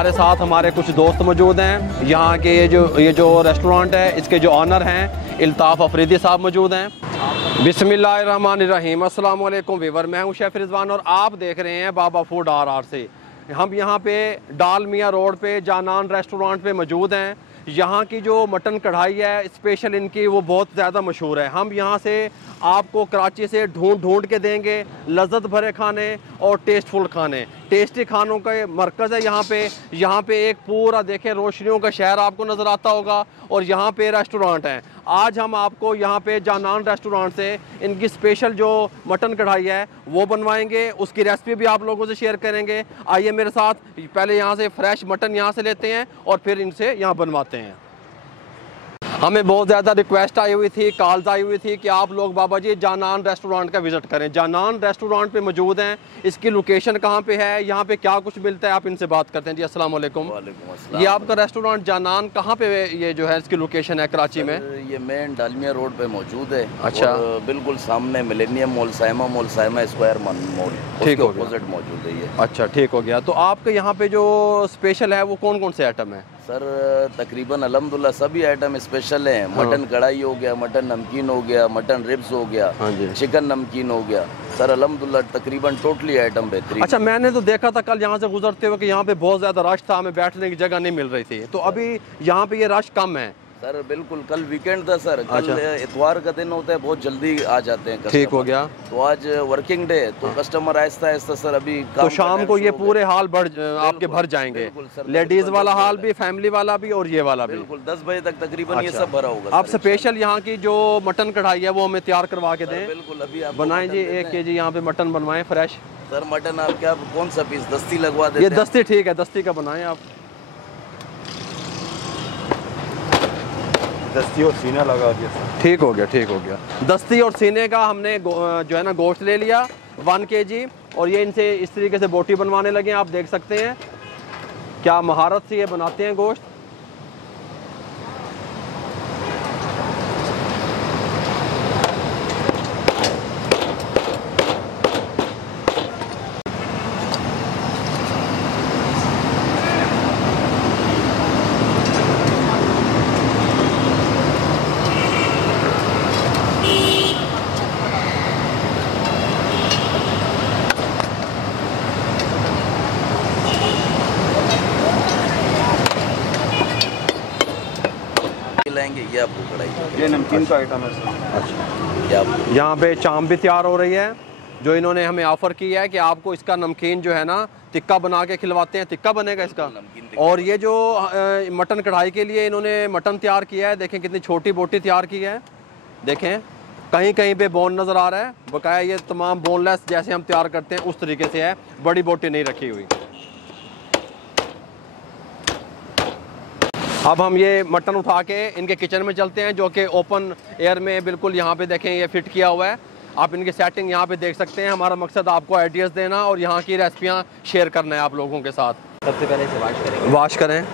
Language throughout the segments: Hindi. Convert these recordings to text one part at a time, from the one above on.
हमारे साथ हमारे कुछ दोस्त मौजूद हैं। यहाँ के ये जो रेस्टोरेंट है इसके जो ऑनर हैं इल्ताफ़ अफरीदी साहब मौजूद हैं। बिस्मिल्लाहिर्रहमानिर्रहीम। अस्सलाम वालेकुम वीवर, मैं हूँ शेफ़ रिजवान और आप देख रहे हैं बाबा फूड RR से। हम यहाँ पे डाल मियाँ रोड पे जानान रेस्टोरेंट पे मौजूद हैं। यहाँ की जो मटन कढ़ाई है स्पेशल इनकी वो बहुत ज़्यादा मशहूर है। हम यहाँ से आपको कराची से ढूंढ के देंगे लज्जत भरे खाने और टेस्टफुल खाने। टेस्टी खानों का मरकज़ है यहाँ पे एक पूरा देखें रोशनियों का शहर आपको नज़र आता होगा और यहाँ पे रेस्टोरेंट है। आज हम आपको यहाँ पे जानान रेस्टोरेंट से इनकी स्पेशल जो मटन कढ़ाई है वो बनवाएंगे, उसकी रेसिपी भी आप लोगों से शेयर करेंगे। आइए मेरे साथ, पहले यहाँ से फ्रेश मटन यहाँ से लेते हैं और फिर इनसे यहाँ बनवाते हैं। हमें बहुत ज़्यादा रिक्वेस्ट आई हुई थी, कॉल्स आई हुई थी कि आप लोग बाबा जी जानान रेस्टोरेंट का विज़िट करें। जानान रेस्टोरेंट पे मौजूद हैं, इसकी लोकेशन कहाँ पे है, यहाँ पे क्या कुछ मिलता है, आप इनसे बात करते हैं। जी अस्सलाम वालेकुम। वालेकुम अस्सलाम। ये आपका रेस्टोरेंट जानान कहाँ पे ये जो है इसकी लोकेशन है कराची में? ये मेन डालमिया रोड पे मौजूद है। अच्छा। और बिल्कुल सामने millennium mall Saima square mall ठीक हो गया, अपोजिट मौजूद है ये। अच्छा ठीक हो गया। तो आपके यहाँ पे जो स्पेशल है वो कौन कौन से आइटम है? सर तकरीबन अल्हम्दुलिल्लाह सभी आइटम स्पेशल हैं। मटन कढ़ाई हो गया, मटन नमकीन हो गया, मटन रिब्स हो गया, हाँ जी, चिकन नमकीन हो गया। सर अल्हम्दुलिल्लाह तकरीबन टोटली आइटम बेहतरीन। अच्छा, मैंने तो देखा था कल यहाँ से गुजरते हुए कि यहाँ पे बहुत ज़्यादा रश था, हमें बैठने की जगह नहीं मिल रही थी, तो अभी यहाँ पे ये रश कम है? सर बिल्कुल, कल वीकेंड था सर, कल अच्छा। इतवार का दिन होता है, बहुत जल्दी आ जाते हैं। ठीक हो गया। तो आज वर्किंग डे तो कस्टमर आहिस्ता आहिस्ता सर अभी तो शाम को ये पूरे हाल आपके भर जाएंगे, लेडीज वाला हाल भी, फैमिली वाला भी और ये वाला भी? बिल्कुल 10 बजे तक तकरीबन ये अच्छा। सब भरा होगा। आप स्पेशल यहाँ की जो मटन कढ़ाई है वो हमें तैयार करवा के दें। बिल्कुल, अभी आप बनाएं जी, 1 kg यहाँ पे मटन बनवाएं फ्रेश। सर मटन आप क्या कौन सा पीस दस्ती लगवा देते ये हैं? दस्ती ठीक है, दस्ती का बनाएं आप। दस्ती और सीना लगा दिया सर। ठीक हो गया, ठीक हो गया। दस्ती और सीने का हमने जो है ना गोश्त ले लिया 1 kg और ये इनसे इस तरीके से बोटी बनवाने लगे। आप देख सकते हैं क्या महारत से ये बनाते हैं गोश्त। लाएंगे ये आपको कढ़ाई, ये नमकीन का आइटम है सर। अच्छा, ये आपको यहाँ पे चाम भी तैयार हो रही है जो इन्होंने हमें ऑफ़र किया है कि आपको इसका नमकीन जो है ना टिक्का बना के खिलवाते हैं। टिक्का बनेगा इसका। नमकीन और ये जो मटन कढ़ाई के लिए इन्होंने मटन तैयार किया है, देखें कितनी छोटी बोटी तैयार की है। देखें कहीं कहीं पे बोन नज़र आ रहा है, बकाया ये तमाम बोनलेस जैसे हम तैयार करते हैं उस तरीके से है, बड़ी बोटी नहीं रखी हुई। अब हम ये मटन उठा के इनके किचन में चलते हैं जो कि ओपन एयर में बिल्कुल यहाँ पे देखें ये फिट किया हुआ है। आप इनकी सेटिंग यहाँ पे देख सकते हैं। हमारा मकसद आपको आइडियाज़ देना और यहाँ की रेसिपियाँ शेयर करना है आप लोगों के साथ। सबसे पहले इसे वाश करेंगे। वाश करें।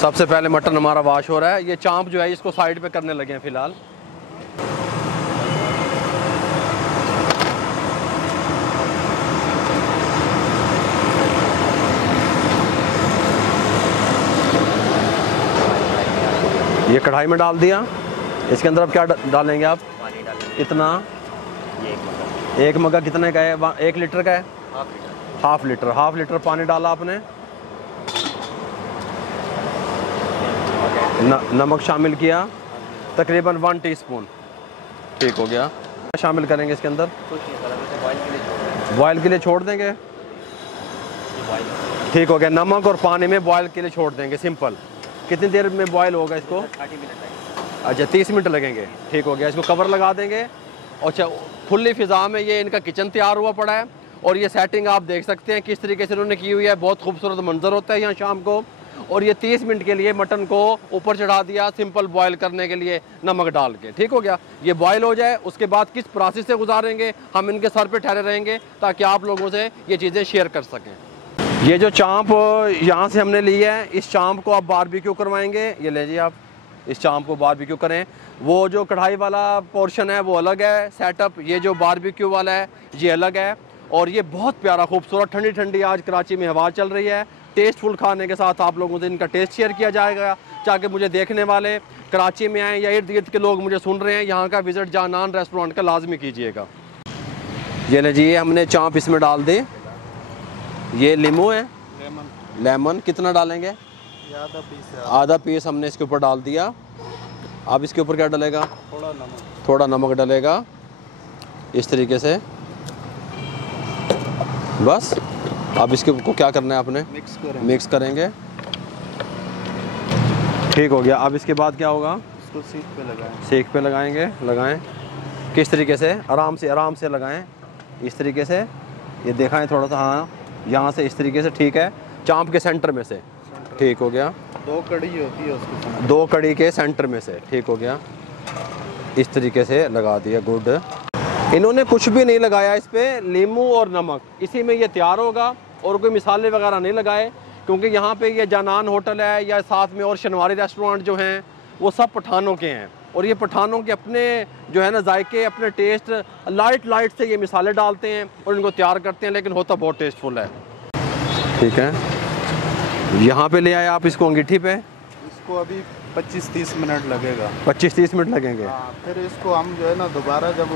सबसे पहले मटन हमारा वाश हो रहा है। ये चांप जो है इसको साइड पे करने लगे हैं फ़िलहाल। ये कढ़ाई में डाल दिया। इसके अंदर अब क्या डालेंगे आप? पानी डालेंगे। कितना? ये एक मग्गा कितने का है? 1 लीटर का है? हाफ लीटर पानी डाला आपने। नमक शामिल किया तकरीबन 1 टीस्पून। ठीक हो गया। शामिल करेंगे इसके अंदर? बॉयल के लिए छोड़ देंगे। ठीक हो गया। नमक और पानी में बॉयल के लिए छोड़ देंगे, सिंपल। कितनी देर में बॉयल होगा इसको? 30 मिनट। अच्छा 30 मिनट लगेंगे। ठीक हो गया। इसको कवर लगा देंगे। अच्छा, खुली फिज़ा में ये इनका किचन तैयार हुआ पड़ा है और ये सेटिंग आप देख सकते हैं किस तरीके से उन्होंने की हुई है। बहुत खूबसूरत मंजर होता है यहाँ शाम को। और ये 30 मिनट के लिए मटन को ऊपर चढ़ा दिया सिंपल बॉयल करने के लिए नमक डाल के। ठीक हो गया। ये बॉयल हो जाए उसके बाद किस प्रोसेस से गुजारेंगे हम इनके सर पे ठहरे रहेंगे ताकि आप लोगों से ये चीज़ें शेयर कर सकें। ये जो चांप यहाँ से हमने ली है, इस चांप को आप बारबेक्यू करवाएंगे। ये ले जी, आप इस चांप को बारबेक्यू करें। वो जो कढ़ाई वाला पोर्शन है वो अलग है सेटअप, ये जो बारबेक्यू वाला है ये अलग है। और ये बहुत प्यारा खूबसूरत ठंडी ठंडी आज कराची में हवा चल रही है। टेस्टफुल खाने के साथ आप लोगों से इनका टेस्ट शेयर किया जाएगा, ताकि मुझे देखने वाले कराची में आए या इर्द गिर्द के लोग मुझे सुन रहे हैं, यहाँ का विज़िट जानान रेस्टोरेंट का लाजमी कीजिएगा। ये लीजिए, हमने चाँप इसमें डाल दी। ये लीमू है, लेमन कितना डालेंगे? आधा पीस हमने इसके ऊपर डाल दिया। अब इसके ऊपर क्या डलेगा? थोड़ा नमक डलेगा इस तरीके से, बस। अब इसके को क्या करना है आपने? मिक्स करेंगे। ठीक हो गया। अब इसके बाद क्या होगा? इसको सीख पे लगाएं। सीख पे लगाएंगे। लगाएं किस तरीके से? आराम से लगाएं, इस तरीके से। ये दिखाएं थोड़ा सा, हाँ यहाँ से इस तरीके से, ठीक है। चाँप के सेंटर में से, ठीक हो गया। 2 कड़ी होती है उसके, 2 कड़ी के सेंटर में से, ठीक हो गया। इस तरीके से लगा दिया, गुड। इन्होंने कुछ भी नहीं लगाया इस पे, नींबू और नमक, इसी में ये तैयार होगा। और कोई मिसाले वगैरह नहीं लगाए, क्योंकि यहाँ पे ये जानान होटल है या साथ में और शनवारी रेस्टोरेंट जो हैं वो सब पठानों के हैं। और ये पठानों के अपने जो है ना जायके, अपने टेस्ट, लाइट से ये मिसाले डालते हैं और इनको तैयार करते हैं, लेकिन होता बहुत टेस्टफुल है। ठीक है, यहाँ पे ले आए आप इसको अंगीठी पे। इसको अभी 25-30 मिनट लगेगा। 25-30 मिनट लगेंगे। फिर इसको हम जो है ना दोबारा जब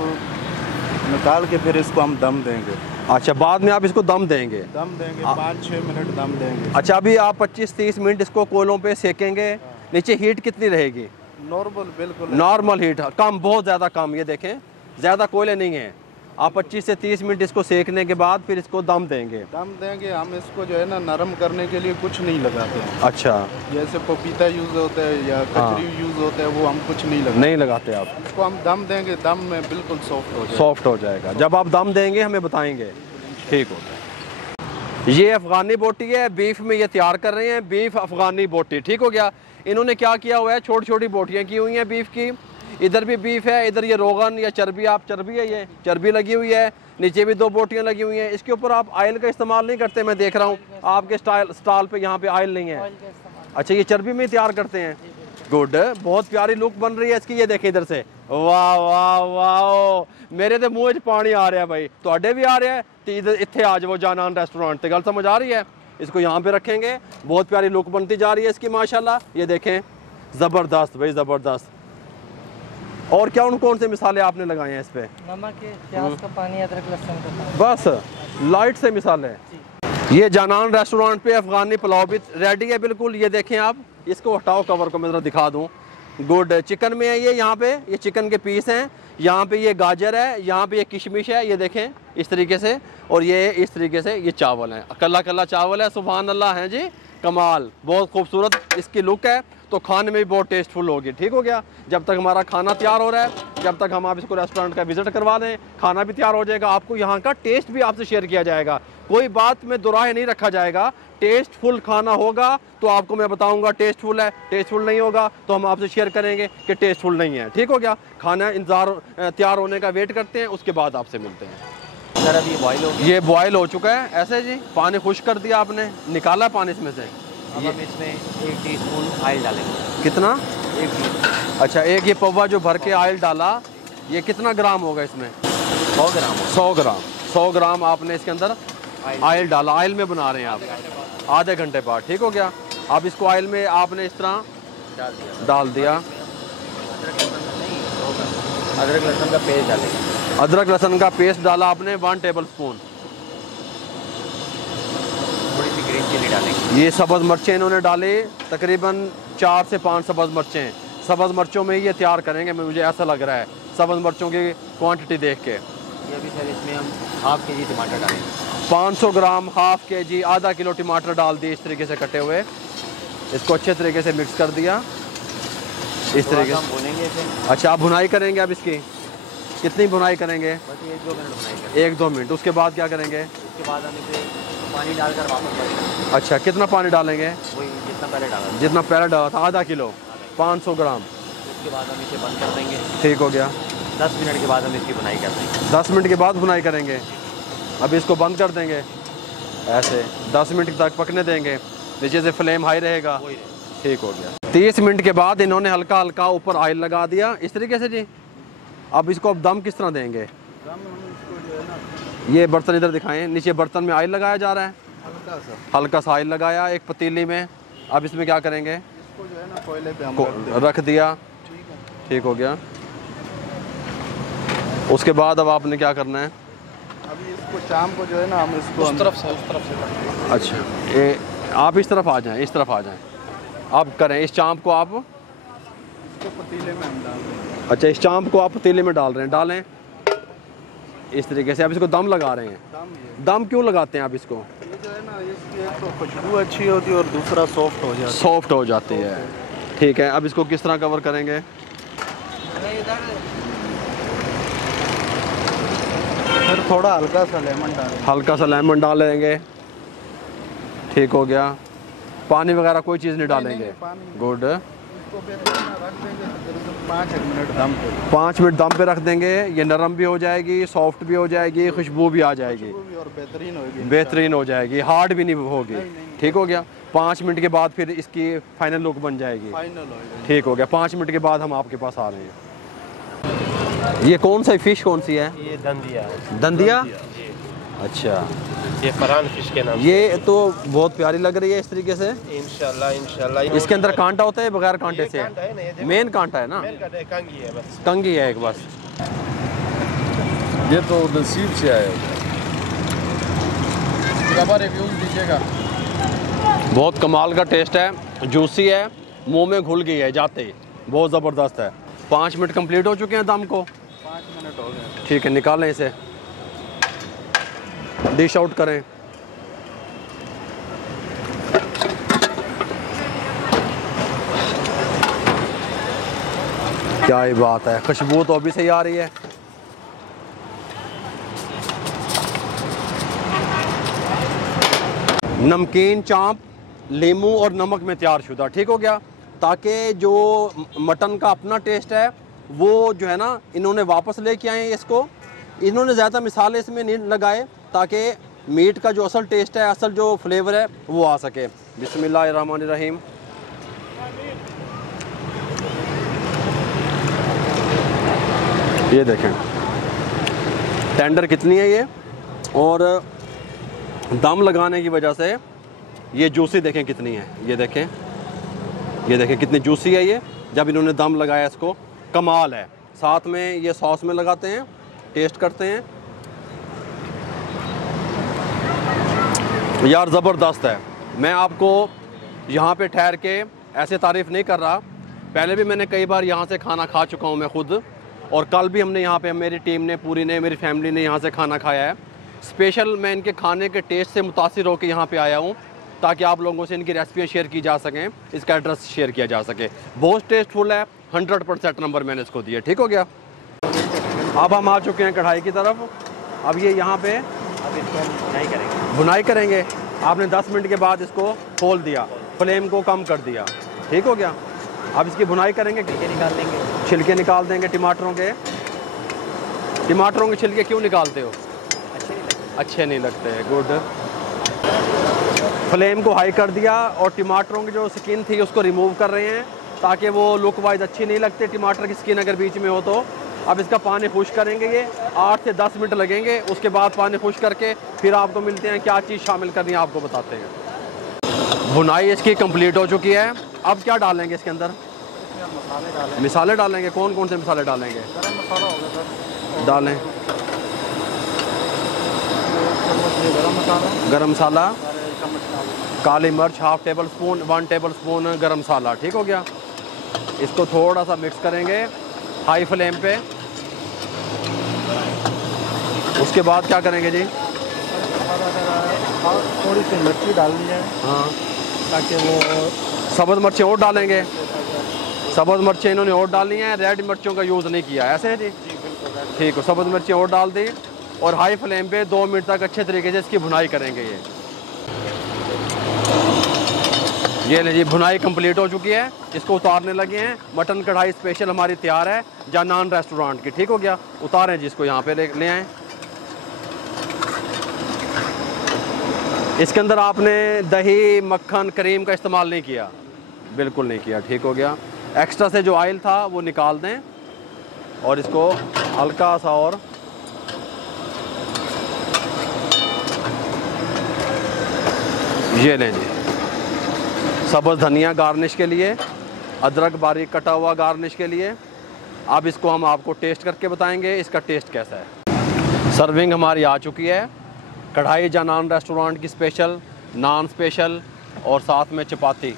निकाल के फिर इसको हम दम देंगे। अच्छा, बाद में आप इसको दम देंगे? 5-6 मिनट दम देंगे। अच्छा, अभी आप 25-30 मिनट इसको कोयलों पे सेकेंगे। नीचे हीट कितनी रहेगी? नॉर्मल, बिल्कुल नॉर्मल हीट, कम, बहुत ज़्यादा कम। ये देखें, ज़्यादा कोयले नहीं हैं। आप 25 से 30 मिनट इसको सेकने के बाद फिर इसको दम देंगे। हम इसको जो है ना नरम करने के लिए कुछ नहीं लगाते हैं। अच्छा, जैसे पपीता यूज़ होता है या कचरी यूज़ होता है, वो हम कुछ नहीं लगाते आप। इसको हम दम देंगे, दम में बिल्कुल सॉफ्ट हो जाएगा। जब आप दम देंगे हमें बताएंगे। ठीक हो गया। ये अफ़गानी बोटी है, बीफ में ये तैयार कर रहे हैं, बीफ अफ़गानी बोटी। ठीक हो गया। इन्होंने क्या किया हुआ है, छोटी छोटी बोटियाँ की हुई हैं बीफ की। इधर भी बीफ है, इधर ये रोगन या चर्बी, आप चर्बी है, ये चर्बी लगी हुई है। नीचे भी 2 बोटियाँ लगी हुई हैं। इसके ऊपर आप ऑयल का इस्तेमाल नहीं करते, मैं देख रहा हूँ आपके स्टॉल पे यहाँ पे ऑयल नहीं है। अच्छा, ये चर्बी में तैयार करते हैं। गुड, बहुत प्यारी लुक बन रही है इसकी। ये देखें इधर से, वाह वाह वाह, मेरे तो मुँह च पानी आ रहा है भाई, तुहाडे भी आ रहा है। तो इधर इत्थे आ जाओ जानान रेस्टोरेंट, तो गल समझ आ रही है। इसको यहाँ पे रखेंगे, बहुत प्यारी लुक बनती जा रही है इसकी माशाल्लाह। ये देखें, ज़बरदस्त भाई, ज़बरदस्त। और क्या कौन से मिसाले आपने लगाए हैं इस पे? नमक है, प्याज का पानी, अदरक लहसुन का पानी, बस लाइट से मिसाले। ये जानान रेस्टोरेंट पे अफ़गानी पुलाव भी रेडी है बिल्कुल। ये देखें आप, इसको हटाओ कवर को, मैं ज़रा दिखा दूँ। गुड, चिकन में है ये, यहाँ पे ये चिकन के पीस हैं, यहाँ पे ये गाजर है, यहाँ पे ये किशमिश है, ये देखें इस तरीके से। और ये इस तरीके से ये चावल हैं, कल्ला कल्ला चावल है। सुभान अल्लाह हैं जी, कमाल, बहुत खूबसूरत इसकी लुक है, तो खाने में भी बहुत टेस्टफुल होगी। ठीक हो गया। जब तक हमारा खाना तैयार हो रहा है, जब तक हम आप इसको रेस्टोरेंट का विजिट करवा दें, खाना भी तैयार हो जाएगा, आपको यहाँ का टेस्ट भी आपसे शेयर किया जाएगा। कोई बात में दुराहे नहीं रखा जाएगा। टेस्टफुल खाना होगा तो आपको मैं बताऊंगा टेस्टफुल है, टेस्टफुल नहीं होगा तो हम आपसे शेयर करेंगे कि टेस्टफुल नहीं है। ठीक हो गया। खाना इंतजार तैयार होने का वेट करते हैं, उसके बाद आपसे मिलते हैं। सर अभी बॉईल हो गया। ये बॉयल हो चुका है ऐसे जी, पानी खुश कर दिया आपने, निकाला पानी इसमें से। अब हम इसमें 1 टीस्पून ऑयल डालेंगे। कितना? 1 टीस्पून। अच्छा, एक ये पौवा जो भर के ऑयल डाला, ये कितना ग्राम होगा इसमें? 100 ग्राम। 100 ग्राम। 100 ग्राम आपने इसके अंदर ऑयल डाला। ऑयल में बना रहे हैं आप आधे घंटे बाद। ठीक हो गया। अब इसको ऑयल में आपने इस तरह डाल दिया। अदरक लहसुन का पेस्ट डालेंगे। अदरक लहसुन का पेस्ट डाला आपने 1 टेबल स्पून। थोड़ी सी ग्रीन चिली डालेंगे। ये सब्ज़ मिर्चें इन्होंने डाले, तकरीबन 4 से 5 सब्ज़ मिर्चें। सब्ज़ मिर्चों में ये तैयार करेंगे, मुझे ऐसा लग रहा है सब्ज़ मिर्चों की क्वांटिटी देख के। ये अभी सर इसमें हम ½ केजी टमाटर डालेंगे। 500 ग्राम, ½ केजी, आधा किलो टमाटर डाल दिए इस तरीके से कटे हुए। इसको अच्छे तरीके से मिक्स कर दिया इस तरीके से। भूनेंगे इसे। अच्छा, आप भुनाई करेंगे। अब इसकी कितनी भुनाई करेंगे? बस 1-2 मिनट भुनाई 1-2 मिनट। उसके बाद क्या करेंगे? उसके बाद हम इसे पानी डालकर वापस भरेंगे। अच्छा, कितना पानी डालेंगे? वही जितना पहले डाला। जितना पहले डाला था, आधा किलो, 500 ग्राम। उसके बाद हम इसे बंद कर देंगे। ठीक हो गया। 10 मिनट के बाद हम इसकी बुनाई कर देंगे। 10 मिनट के बाद भुनाई करेंगे। अब इसको बंद कर देंगे ऐसे, 10 मिनट तक पकने देंगे, नीचे से फ्लेम हाई रहेगा। ठीक हो गया। 30 मिनट के बाद इन्होंने हल्का हल्का ऊपर ऑयल लगा दिया इस तरीके से जी। अब इसको अब दम किस तरह देंगे? दम हम इसको जो है ना ये बर्तन इधर दिखाएं, नीचे बर्तन में ऑयल लगाया जा रहा है, हल्का सा ऑयल लगाया एक पतीली में। अब इसमें क्या करेंगे? इसको जो है ना कोयले पे हम रख दिया, ठीक हो गया। उसके बाद अब आपने क्या करना है? अभी इसको शाम को जो है ना हम इसको उस तरफ से अच्छा, ये आप इस तरफ आ जाएं, इस तरफ आ जाएं। आप करें इस चांप को, आप इसको पतीले में हम डाल देंगे। अच्छा, इस चांप को आप पतीले में डाल रहे हैं, डालें इस तरीके से। अब इसको दम लगा रहे हैं। दम क्यों लगाते हैं आप इसको? ये जो है ना इसकी एक तो खुशबू अच्छी होती है और दूसरा सॉफ्ट हो जाता है। सॉफ्ट हो जाती है, ठीक है। अब इसको किस तरह कवर करेंगे? फिर थोड़ा हल्का सा लेमन डालेंगे। हल्का सा लेमन डालेंगे, ठीक हो गया। पानी वगैरह कोई चीज़ नहीं डालेंगे। गुड। इसको फिर रख देंगे 5 मिनट दम पे। 5 मिनट दम पे रख देंगे। ये नरम भी हो जाएगी, सॉफ्ट भी हो जाएगी, खुशबू भी आ जाएगी, और बेहतरीन होगी, बेहतरीन हो जाएगी, हार्ड भी नहीं होगी। ठीक हो गया। 5 मिनट के बाद फिर इसकी फाइनल लुक बन जाएगी। ठीक हो गया। 5 मिनट के बाद हम आपके पास आ रहे हैं। ये कौन सा फिश कौन सी है? ये दंदिया है। दंदिया? अच्छा, ये फरहान फिश के नाम। ये तो बहुत प्यारी लग रही है इस तरीके से। इंशाल्लाह इंशाल्लाह। इसके अंदर कांटा होता है बगैर कांटे से? मेन कांटा है ना? कंगी है बस। कंगी है एक बस। ये तो नसीब से आया है। रिव्यूज दीजिएगा। बहुत कमाल का टेस्ट है, जूसी है, मुंह में घुल गई है जाते ही, बहुत ज़बरदस्त है। 5 मिनट कंप्लीट हो चुके हैं दम को। 5 मिनट हो गए। ठीक है, निकालें इसे, डिश आउट करें। क्या ही बात है, खुशबू तो अभी से ही आ रही है। नमकीन चांप लीमू और नमक में तैयार शुदा। ठीक हो गया। ताकि जो मटन का अपना टेस्ट है वो जो है ना, इन्होंने वापस लेके आए इसको। इन्होंने ज़्यादा मिसाले इसमें नहीं लगाए ताकि मीट का जो असल टेस्ट है, असल जो फ्लेवर है वो आ सके। बिस्मिल्लाहिर्रहमानिर्रहीम। ये देखें टेंडर कितनी है ये, और दम लगाने की वजह से ये जूसी देखें कितनी है। ये देखें कितनी जूसी है ये। जब इन्होंने दम लगाया इसको, कमाल है। साथ में ये सॉस में लगाते हैं, टेस्ट करते हैं यार, ज़बरदस्त है। मैं आपको यहाँ पे ठहर के ऐसे तारीफ़ नहीं कर रहा, पहले भी मैंने कई बार यहाँ से खाना खा चुका हूँ मैं खुद, और कल भी हमने यहाँ पे, मेरी टीम ने पूरी ने, मेरी फैमिली ने यहाँ से खाना खाया है। स्पेशल मैं इनके खाने के टेस्ट से मुतासिर होकर यहाँ पे आया हूँ ताकि आप लोगों से इनकी रेसिपियाँ शेयर की जा सकें, इसका एड्रेस शेयर किया जा सके। बहुत टेस्टफुल है, 100% नंबर मैंने इसको दिया। ठीक हो गया। अब हम आ चुके हैं कढ़ाई की तरफ। अब ये यहाँ पे अब इसको हम बुनाई करेंगे। आपने 10 मिनट के बाद इसको खोल दिया, फ्लेम को कम कर दिया। ठीक हो गया। अब इसकी बुनाई करेंगे, छिलके निकाल देंगे टमाटरों के। टमाटरों के छिलके क्यों निकालते हो? अच्छे नहीं लगते। गुड। फ्लेम को हाई कर दिया और टमाटरों की जो स्किन थी उसको रिमूव कर रहे हैं ताकि वो लुक वाइज अच्छी नहीं लगती टमाटर की स्किन अगर बीच में हो तो। अब इसका पानी खुश करेंगे, ये 8 से 10 मिनट लगेंगे। उसके बाद पानी खुश करके फिर आपको मिलते हैं, क्या चीज़ शामिल करनी है आपको बताते हैं। बुनाई इसकी कंप्लीट हो चुकी है। अब क्या डालेंगे इसके अंदर? मसाले डालेंगे। कौन कौन से मसाले डालेंगे? डालें गरम मसाला, काली मिर्च half table spoon, 1 table spoon गरम मसाला। ठीक हो गया। इसको थोड़ा सा मिक्स करेंगे हाई फ्लेम पे। उसके बाद क्या करेंगे जी? थोड़ी सी मिर्ची डालनी है, हाँ, ताकि वो सब्ज़ मिर्चें और डालेंगे। सब्ज़ मिर्चें इन्होंने और डालनी है, रेड मिर्चों का यूज़ नहीं किया, ऐसे है जी? ठीक हो। सब्ज़ मिर्चें और डाल दी और हाई फ्लेम पे 2 मिनट तक अच्छे तरीके से इसकी भुनाई करेंगे। ये ले जी, भुनाई कंप्लीट हो चुकी है। इसको उतारने लगे हैं। मटन कढ़ाई स्पेशल हमारी तैयार है जानान रेस्टोरेंट की। ठीक हो गया। उतारें जी इसको, यहाँ पे ले आएँ। इसके अंदर आपने दही मक्खन क्रीम का इस्तेमाल नहीं किया, बिल्कुल नहीं किया। ठीक हो गया। एक्स्ट्रा से जो ऑयल था वो निकाल दें और इसको हल्का सा और ये लें जी, सब्ज़ धनिया गार्निश के लिए, अदरक बारीक कटा हुआ गार्निश के लिए। अब इसको हम आपको टेस्ट करके बताएंगे इसका टेस्ट कैसा है। सर्विंग हमारी आ चुकी है, कढ़ाई जनान रेस्टोरेंट की स्पेशल नान स्पेशल और साथ में चपाती।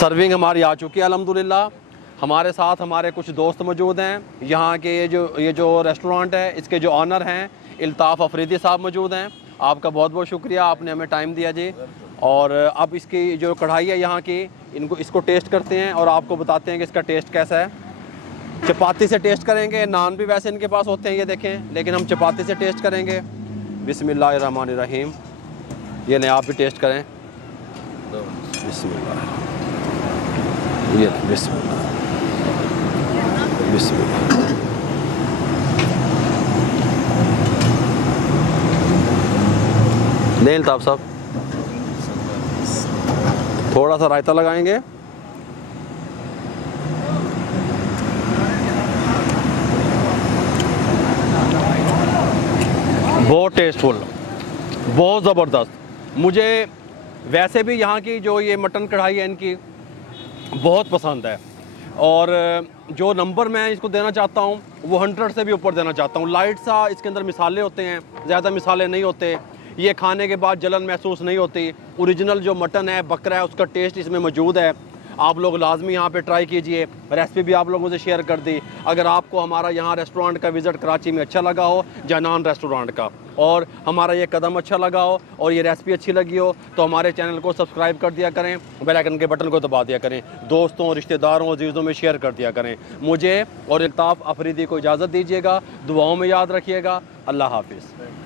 सर्विंग हमारी आ चुकी है अल्हम्दुलिल्लाह। हमारे साथ हमारे कुछ दोस्त मौजूद हैं। यहाँ के ये जो रेस्टोरेंट है इसके जो ऑनर हैं इल्ताफ़ अफरीदी साहब मौजूद हैं। आपका बहुत बहुत शुक्रिया, आपने हमें टाइम दिया जी। और अब इसकी जो कढ़ाई है यहाँ की, इसको टेस्ट करते हैं और आपको बताते हैं कि इसका टेस्ट कैसा है। चपाती से टेस्ट करेंगे, नान भी वैसे इनके पास होते हैं ये देखें, लेकिन हम चपाती से टेस्ट करेंगे। बिस्मिल्लाहिर्रहमानिर्रहीम। ये नहीं, आप भी टेस्ट करें। बिस्मिल्लाह, ये बिस्मिल्लाह बिस्मिल्लाह। नहीं अल्ताफ़ साहब, थोड़ा सा रायता लगाएंगे। बहुत टेस्टफुल, बहुत ज़बरदस्त। मुझे वैसे भी यहाँ की जो ये मटन कढ़ाई है इनकी बहुत पसंद है। और जो नंबर मैं इसको देना चाहता हूँ वो 100 से भी ऊपर देना चाहता हूँ। लाइट सा इसके अंदर मिसाले होते हैं, ज़्यादा मिसाले नहीं होते। ये खाने के बाद जलन महसूस नहीं होती। ओरिजिनल जो मटन है, बकरा है, उसका टेस्ट इसमें मौजूद है। आप लोग लाजमी यहाँ पे ट्राई कीजिए। रेसिपी भी आप लोगों से शेयर कर दी। अगर आपको हमारा यहाँ रेस्टोरेंट का विज़िट कराची में अच्छा लगा हो, जनान रेस्टोरेंट का, और हमारा ये कदम अच्छा लगा हो और ये रेसिपी अच्छी लगी हो, तो हमारे चैनल को सब्सक्राइब कर दिया करें, बेल आइकन के बटन को दबा दिया करें, दोस्तों रिश्तेदारों अजीज़ों में शेयर कर दिया करें। मुझे और इल्ताफ़ अफरीदी को इजाज़त दीजिएगा, दुआओं में याद रखिएगा। अल्लाह हाफिज़।